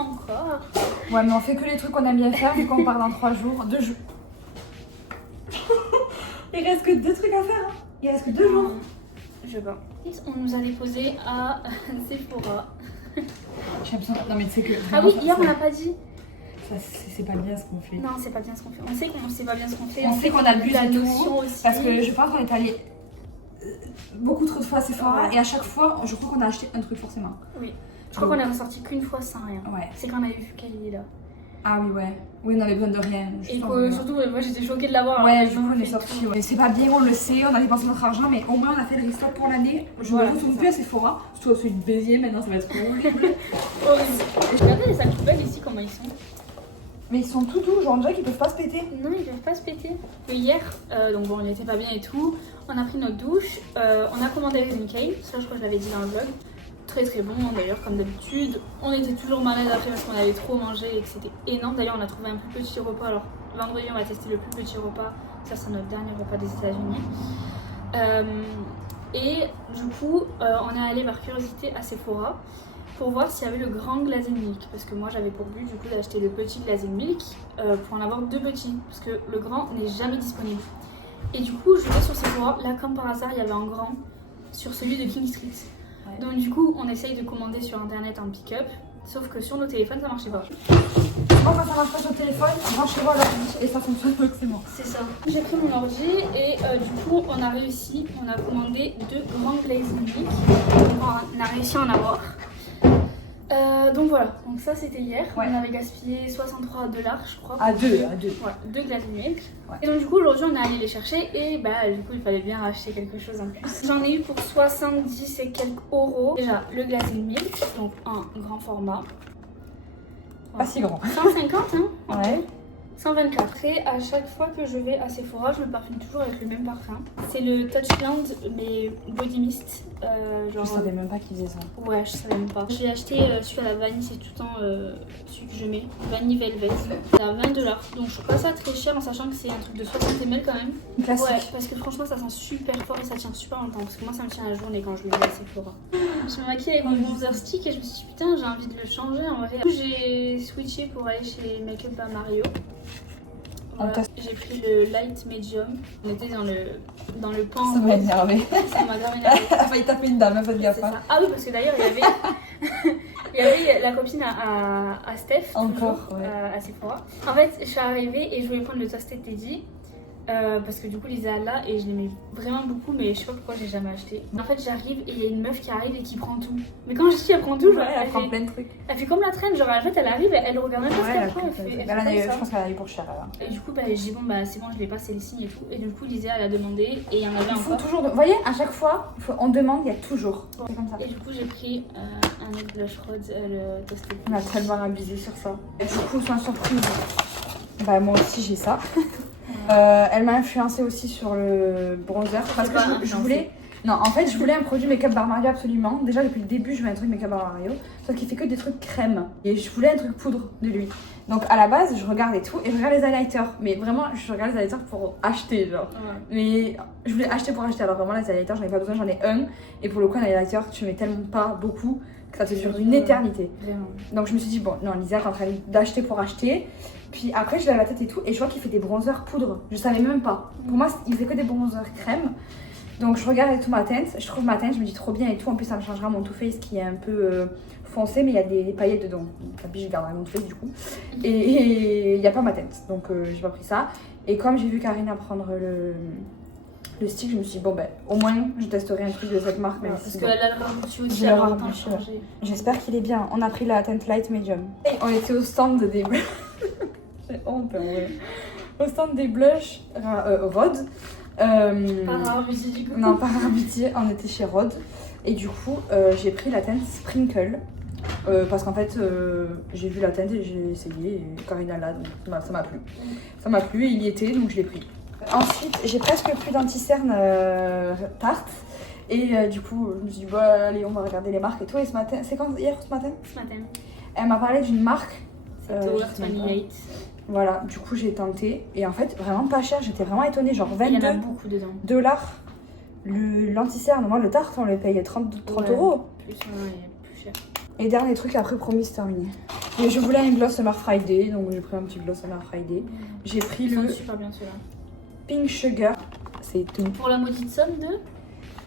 encore. Ouais, mais on fait que les trucs qu'on aime bien faire vu qu'on part dans 3 jours. 2 jours. Il reste que 2 trucs à faire. Hein. Il reste que 2 jours. Je sais pas. On nous a déposé à Sephora. J'ai l'impression. Non, mais tu sais que. Ah oui, hier on l'a pas dit. C'est pas bien ce qu'on fait. Non, c'est pas bien ce qu'on fait. On sait qu'on sait pas bien ce qu'on fait. On sait qu'on abuse la de notion tout. aussi. Parce que je pense qu'on est allé beaucoup trop de fois à Sephora et à chaque fois, je crois qu'on a acheté un truc forcément. Oui. Je crois qu'on est ressorti qu'une fois sans rien. Ouais. C'est quand on avait vu Kylie là. Ah oui, ouais. Oui, on avait besoin de rien. Et que, surtout, moi j'étais choquée de l'avoir. Ouais, du coup, on est sorti. Ouais. C'est pas bien, on le sait, on a dépensé notre argent, mais au moins on a fait le resto pour l'année. Je ne retourne plus à Sephora. Surtout celui de Béziers, maintenant ça va être horrible. Regardez les sacs poubelles ici, comment ils sont. Mais ils sont tout doux, genre on dirait qu'ils peuvent pas se péter. Non, ils peuvent pas se péter. Et hier, donc bon, on était pas bien et tout. On a pris notre douche, on a commandé Raising Cane. Ça, je crois que je l'avais dit dans le vlog. Très très bon d'ailleurs, comme d'habitude. On était toujours malades après parce qu'on avait trop mangé et que c'était énorme. D'ailleurs, on a trouvé un plus petit repas. Alors, vendredi, on va tester le plus petit repas. Ça, c'est notre dernier repas des États-Unis. Et du coup, on est allé par curiosité à Sephora pour voir s'il y avait le grand glazed milk, parce que moi j'avais pour but du coup d'acheter le petit glazed milk pour en avoir 2 petits, parce que le grand n'est jamais disponible. Et du coup je vais sur Sephora, là comme par hasard il y avait un grand sur celui de King Street. Ouais. Donc du coup on essaye de commander sur internet en pick-up, sauf que sur nos téléphones ça marchait pas. Moi quand ça marche pas sur le téléphone, branchez-moi l'ordi et ça fonctionne donc c'est bon. C'est ça. J'ai pris mon ordi et du coup on a réussi, on a commandé 2 grands glazed milk, on a réussi à en avoir. Donc voilà, donc ça c'était hier, ouais. On avait gaspillé 63 $, je crois. À 2. Ouais, 2 glazed milk. Ouais. Et donc du coup aujourd'hui on est allé les chercher et bah du coup il fallait bien racheter quelque chose en plus. J'en ai eu pour 70 et quelques euros. Déjà le glazed milk, donc un grand format. Pas si grand. 150 hein. Ouais. 124. Après, à chaque fois que je vais à Sephora, je me parfume toujours avec le même parfum. C'est le Touchland, mais Body Mist. Genre, je savais même pas qu'ils faisaient ça. Ouais, je savais même pas. J'ai acheté celui à la vanille, c'est tout le temps celui que je mets. Vanille Velvet. C'est à 20 $. Donc je trouve pas ça très cher en sachant que c'est un truc de 60 ml quand même. Classique. Ouais, parce que franchement ça sent super fort et ça tient super longtemps. Parce que moi ça me tient la journée quand je le mets à Sephora. Je me maquille avec mon bronzer stick et je me suis dit putain, j'ai envie de le changer en vrai. J'ai switché pour aller chez Make Up by Mario. Voilà. J'ai pris le light medium. On était dans le pan. Ça m'a énervé. Ça m'a grave énervé. Elle a failli taper une dame, pas de gaffe. Ah oui, parce que d'ailleurs il y avait la copine à Steph. Encore, toujours, ouais. à Sephora. En fait, je suis arrivée et je voulais prendre le Toasted Teddy. Parce que du coup Lisa là et je l'aimais vraiment beaucoup mais je sais pas pourquoi j'ai jamais acheté. En fait j'arrive et il y a une meuf qui arrive et qui prend tout. Mais quand je dis elle prend tout, genre, elle prend plein de trucs. Elle fait comme la traîne, genre en fait elle arrive, elle regarde même pas ce qu'elle prend. Je pense qu'elle a eu pour cher là. Et du coup bah, j'ai dit bon bah c'est bon je l'ai pas, c'est les signes et tout. Et du coup Lisa elle a demandé et il y en avait encore. Toujours vous voyez à chaque fois on demande, il y a toujours. Ouais. Comme ça. Et du coup j'ai pris un autre blush rose, le Toasted. On a tellement abusé sur ça. Et du coup sans surprise, bah moi aussi j'ai ça. Elle m'a influencé aussi sur le bronzer parce que je voulais. Non, en fait, je voulais un produit Make Up by Mario absolument. Déjà, depuis le début, je voulais un truc Make Up by Mario. Sauf qu'il fait que des trucs crème. Et je voulais un truc poudre de lui. Donc, à la base, je regardais tout et je regarde les highlighters. Mais vraiment, je regarde les highlighters pour acheter, genre. Ouais. Mais je voulais acheter pour acheter. Alors, vraiment, les highlighters, j'en ai pas besoin, j'en ai un. Et pour le coup, un highlighter, tu mets tellement pas beaucoup que ça te dure une éternité. Vraiment. Donc, je me suis dit, bon, non, Lisa est en train d'acheter pour acheter. Puis après, je lave la tête et tout, et je vois qu'il fait des bronzers poudre. Je savais même pas. Pour moi, il faisait que des bronzers crème. Donc je regarde et tout ma teinte, je trouve ma teinte, je me dis trop bien et tout. En plus, ça me changera mon Too Faced qui est un peu foncé, mais il y a des paillettes dedans. Tant pis, je garderai mon Too Faced du coup. Et il n'y a pas ma teinte, donc j'ai pas pris ça. Et comme j'ai vu Karina prendre le stick, je me suis dit, bon ben, au moins, je testerai un truc de cette marque. Ouais, parce qu'elle a le rarement aussi, elle a changé. J'espère qu'il est bien. On a pris la teinte light medium. Et on était au stand des... J'ai honte en vrai. Au stand des blushs Rod. Pas Rare Beauty du coup. Non, pas Rare Beauty, on était chez Rod. Et du coup, j'ai pris la teinte Sprinkle. Parce qu'en fait, j'ai vu la teinte et j'ai essayé. Et Karina là, donc ça m'a plu. Ça m'a plu et il y était, donc je l'ai pris. Ensuite, j'ai presque plus d'anti-cerne Tarte. Et du coup, je me suis dit, bah, allez, on va regarder les marques et tout. Et ce matin, c'est quand hier, ce matin? Ce matin. Elle m'a parlé d'une marque. Tower 28. Voilà, du coup j'ai tenté et en fait vraiment pas cher, j'étais vraiment étonnée, genre 22 il y en a beaucoup dedans. L'anti-cerne, moi le Tarte on le paye 30 euros. Plus, plus cher. Et dernier truc après promis c'est terminé. Et je voulais un gloss Summer Friday, donc j'ai pris un petit gloss Summer Friday. J'ai pris Ils sont le super bien ceux-là. Pink Sugar, c'est tout. Pour la maudite somme de...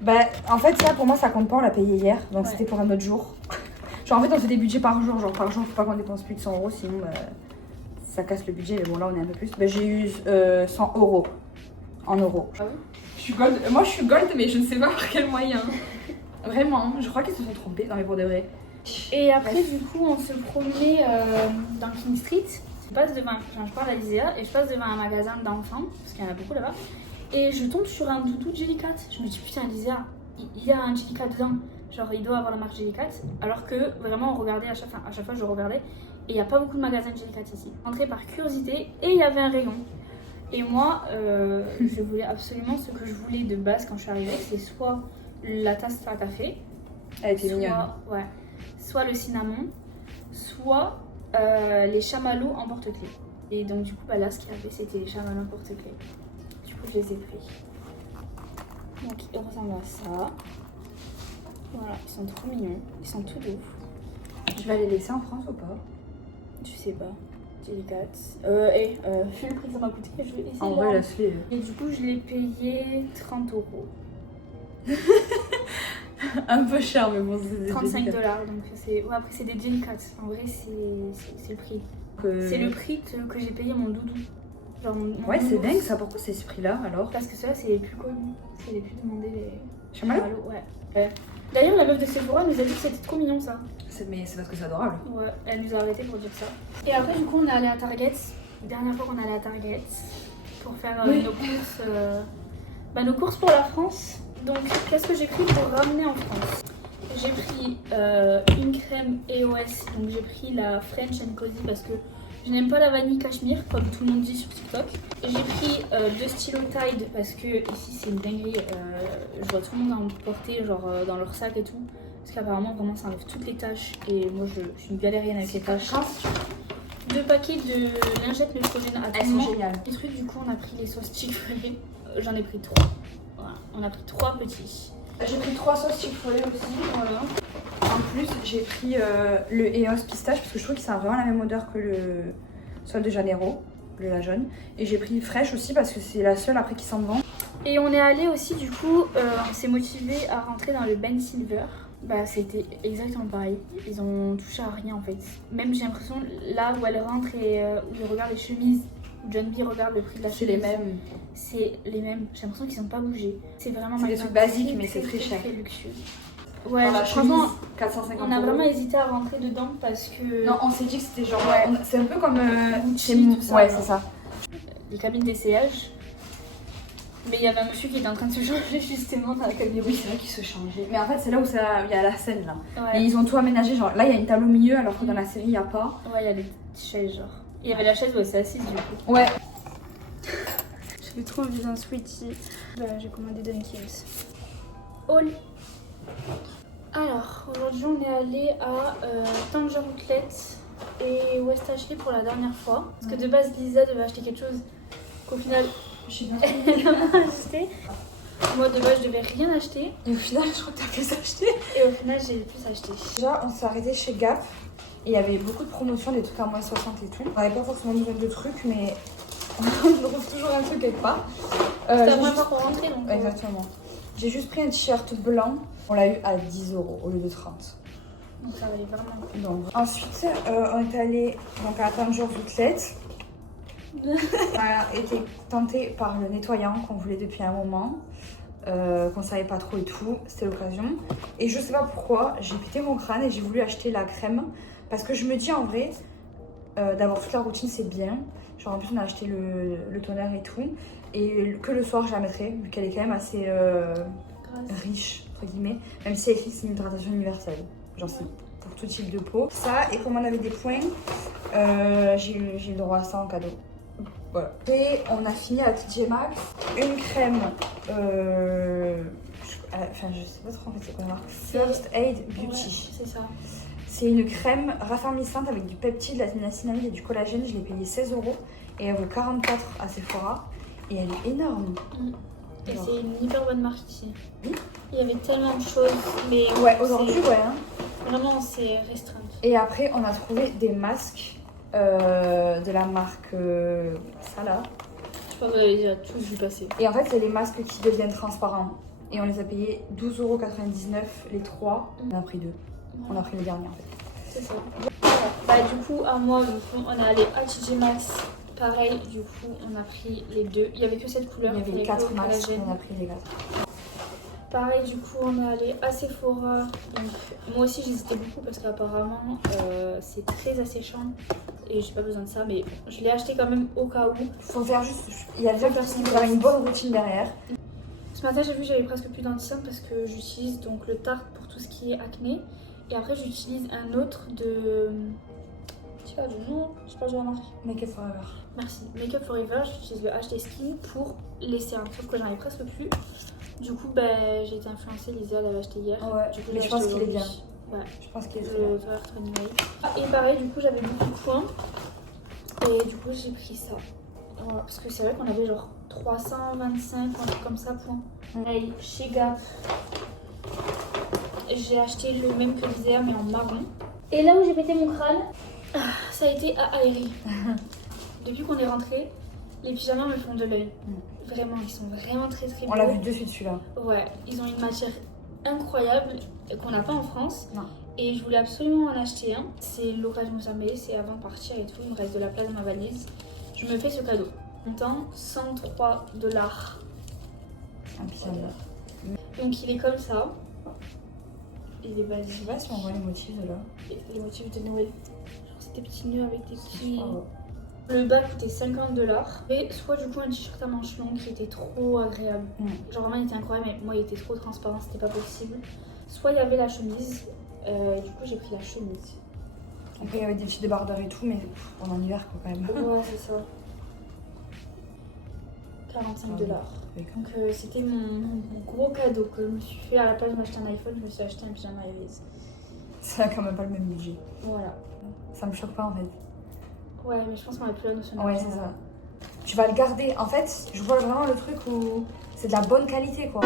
Bah, en fait, ça pour moi, ça compte pas, on l'a payé hier, donc Ouais. c'était pour un autre jour. Genre, en fait, on fait des budgets par jour, genre par jour, faut pas qu'on dépense plus de 100 euros, sinon ça casse le budget. Mais bon, là, on est un peu plus. Bah, j'ai eu 100 euros en euros. Ah oui. Je suis gold. Moi, je suis gold, mais je ne sais pas par quel moyen. Vraiment, je crois qu'ils se sont trompés. Non, mais pour de vrai. Et après, du coup, on se promenait dans King Street. Je passe devant, je parle à l'ISEA et je passe devant un magasin d'enfants, parce qu'il y en a beaucoup là-bas. Et je tombe sur un doudou Jellycat. Je me dis, putain, l'ISEA, il y a un Jellycat dedans. Genre, il doit avoir la marque Jellycat. Alors que vraiment, on regardait à chaque fois, je regardais. Et il n'y a pas beaucoup de magasins de Jellycat ici. Entré par curiosité et il y avait un rayon. Et moi, je voulais absolument ce que je voulais de base quand je suis arrivée, c'est soit la tasse à café, Elle était mignonne. ouais, soit le cinnamon, soit les chamallows en porte-clés. Et donc du coup, bah, là, ce qu'il y avait, c'était les chamallows en porte-clés. Du coup, je les ai pris. Donc, ils ressemblent à ça. Voilà, ils sont trop mignons, ils sont tout doux. Tu vas les laisser en France ou pas? Je sais pas. Jellycat. Vu le prix que ça m'a coûté, je vais essayer. En vrai, laisse-les. Et du coup, je l'ai payé 30 euros. Un peu cher, mais bon, c'est 35 $. Donc, c'est. Ouais, après, c'est des Jellycat. En vrai, c'est le prix. C'est le prix que j'ai payé mon doudou. Genre, mon Ouais, c'est doudou. dingue ça. Pourquoi c'est ce prix-là alors? Parce que ceux-là, c'est les plus connus. C'est les plus demandés. Les Chamallow? Ouais. D'ailleurs, la meuf de Sephora nous a dit que c'était trop mignon ça. Mais c'est parce que c'est adorable. Ouais, elle nous a arrêté pour dire ça. Et après, du coup, on est allé à Target. Dernière fois qu'on est allé à Target pour faire nos courses. Nos courses pour la France. Donc, qu'est-ce que j'ai pris pour ramener en France? J'ai pris une crème EOS. Donc, j'ai pris la French and Cozy parce que je n'aime pas la vanille cachemire, comme tout le monde dit sur TikTok. Et j'ai pris 2 stylos Tide parce que ici c'est une dinguerie. Je vois tout le monde en porter genre dans leur sac et tout. Parce qu'apparemment vraiment ça enlève toutes les taches. Et moi je suis une galérienne avec les taches. 2 paquets de lingettes neutrogènes à Elles sont géniales. Les trucs, du coup on a pris les sauces Chick-fil-A. J'en ai pris 3. Voilà, on a pris 3 petits. J'ai pris 3 sauces Chick-fil-A aussi. Voilà. En plus, j'ai pris le EOS pistache parce que je trouve que ça a vraiment la même odeur que le Sol de Janeiro, la jaune. Et j'ai pris fraîche aussi parce que c'est la seule après qui sent bon. Et on est allé aussi, du coup, on s'est motivé à rentrer dans le Ben Silver. Bah, c'était exactement pareil. Ils ont touché à rien en fait. Même j'ai l'impression, là où elle rentre et où ils regardent les chemises, où John B regarde le prix de la chemise. C'est les mêmes. C'est les mêmes. J'ai l'impression qu'ils n'ont pas bougé. C'est vraiment C'est des trucs basiques, mais c'est très cher. Très luxueux. Ouais, la franchement, chemise, 450 on a euros. vraiment hésité à rentrer dedans parce que. Non, on s'est dit que c'était genre. Ouais. C'est un peu comme. Gucci, tout ça, ouais, genre. c'est ça. Les cabines d'essayage. Mais il y avait un monsieur qui était en train de se changer justement dans la cabine. Oui, c'est vrai qu'ils se changeaient. Mais en fait, c'est là où il y a la scène là. Ouais. Et ils ont tout aménagé. Genre là, il y a une table au milieu alors que dans la série, il n'y a pas. Ouais, il y a des chaises genre. Il y avait la chaise où elle s'est assise du coup. Ouais. J'avais trop envie d'un sweaty. Voilà, j'ai commandé Dunkins. All. Alors, aujourd'hui on est allé à Tanger Outlet et West Ashley pour la dernière fois. Parce que de base, Lisa devait acheter quelque chose qu'au final, Je sais pas. elle en a acheté. Moi de base, je devais rien acheter. Et au final, je crois que t'as plus acheté. Et au final, j'ai plus acheté. Déjà, on s'est arrêté chez Gap. Et il y avait beaucoup de promotions, des trucs à moins 60 et tout. On n'avait pas forcément besoin de trucs, mais on trouve toujours un truc quelque part. C'était la j'ai première juste- fois qu'on rentrait donc. Exactement. J'ai juste pris un t-shirt blanc. On l'a eu à 10 euros au lieu de 30. Donc ça valait vraiment le coup. Donc, ensuite, on est allé donc, à Tanger Outlet. On a été tenté par le nettoyant qu'on voulait depuis un moment. Qu'on savait pas trop et tout. C'était l'occasion. Et je sais pas pourquoi, j'ai pété mon crâne et j'ai voulu acheter la crème. Parce que je me dis en vrai, d'avoir toute la routine c'est bien. Genre en plus on a acheté le toner et tout. Et que le soir je la mettrai, vu qu'elle est quand même assez riche, entre guillemets. Même si elle écrit que c'est une hydratation universelle. Genre c'est pour tout type de peau. Ça, et comme on avait des points, j'ai eu le droit à ça en cadeau. Voilà. Et on a fini à TJ Maxx. Une crème, enfin je sais pas trop en fait c'est quoi la marque. First Aid Beauty. Ouais, c'est ça. C'est une crème raffermissante avec du peptide, de la niacinamide et du collagène. Je l'ai payée 16 euros et elle vaut 44 à Sephora. Et elle est énorme. Et Genre. c'est une hyper bonne marque ici. Oui. Il y avait tellement de choses, mais Ouais, aujourd'hui, ouais. Hein. vraiment c'est restreint. Et après, on a trouvé des masques de la marque Salah. Je pense qu'on avait déjà tous vu passer. Et en fait, c'est les masques qui deviennent transparents. Et on les a payés 12,99€ les 3. On a pris 2. On a pris les derniers en fait. C'est ça. Bah, du coup, à moi, du coup, on est allé à TJ Maxx. Pareil, du coup, on a pris les 2. Il n'y avait que cette couleur. Il y avait 4 masques, on a pris les 4. Pareil, du coup, on est allé à Sephora. Donc, moi aussi, j'hésitais beaucoup parce qu'apparemment, c'est très asséchant. Et j'ai pas besoin de ça, mais je l'ai acheté quand même au cas où. Faut faire juste. Il y a déjà personne qui a une bonne routine derrière. Ce matin, j'ai vu que j'avais presque plus d'anti-cernes parce que j'utilise donc le Tarte pour tout ce qui est acné. Et après, j'utilise un autre de. Je sais pas du nom, je sais pas de la marque. Make Up Forever. Merci. Make Up Forever, j'utilise le HD Skin pour les cernes, sauf que j'en ai presque plus. Du coup, ben, j'ai été influencée, Lisa l'avait acheté hier. Ouais, du coup, mais je pense qu'il est bien. Ouais. Je pense qu'il est Je bien. vais faire anyway. Et pareil, du coup, j'avais beaucoup de points. Et du coup, j'ai pris ça. Voilà, parce que c'est vrai qu'on avait genre 325, un truc comme ça, points. Pareil, chez Gap, j'ai acheté le même que Lisa, mais en marron. Et là où j'ai pété mon crâne, ça a été à Aerie. Depuis qu'on est rentré, les pyjamas me font de l'œil. Vraiment, ils sont vraiment très très beaux. On l'a vu dessus celui-là. Ouais, ils ont une matière incroyable qu'on n'a pas en France. Non. Et je voulais absolument en acheter un. C'est l'occasion jamais, c'est avant de partir et tout. Il me reste de la place dans ma valise. Je me fais ce cadeau. Montant $103. Un pyjama. Donc il est comme ça. Il est basique. Je sais pas si on voit les motifs de là. Les motifs de Noël. Genre c'est des petits nœuds avec des petits. Oh. Le bas coûtait $50. Et soit du coup un t-shirt à manches longues qui était trop agréable. Genre vraiment il était incroyable, mais moi il était trop transparent, c'était pas possible. Soit il y avait la chemise. Du coup j'ai pris la chemise. Après il y avait des petits débardeurs et tout, mais on est en hiver quoi, quand même. Ouais c'est ça. $45. Donc c'était mon gros cadeau que je me suis fait à la place de m'acheter un iPhone, je me suis acheté un pyjama Evis. Ça a quand même pas le même budget. Voilà. Ça me choque pas en fait. Ouais mais je pense qu'on a plus la notion Ouais c'est ça. Tu vas le garder. En fait, je vois vraiment le truc où c'est de la bonne qualité quoi.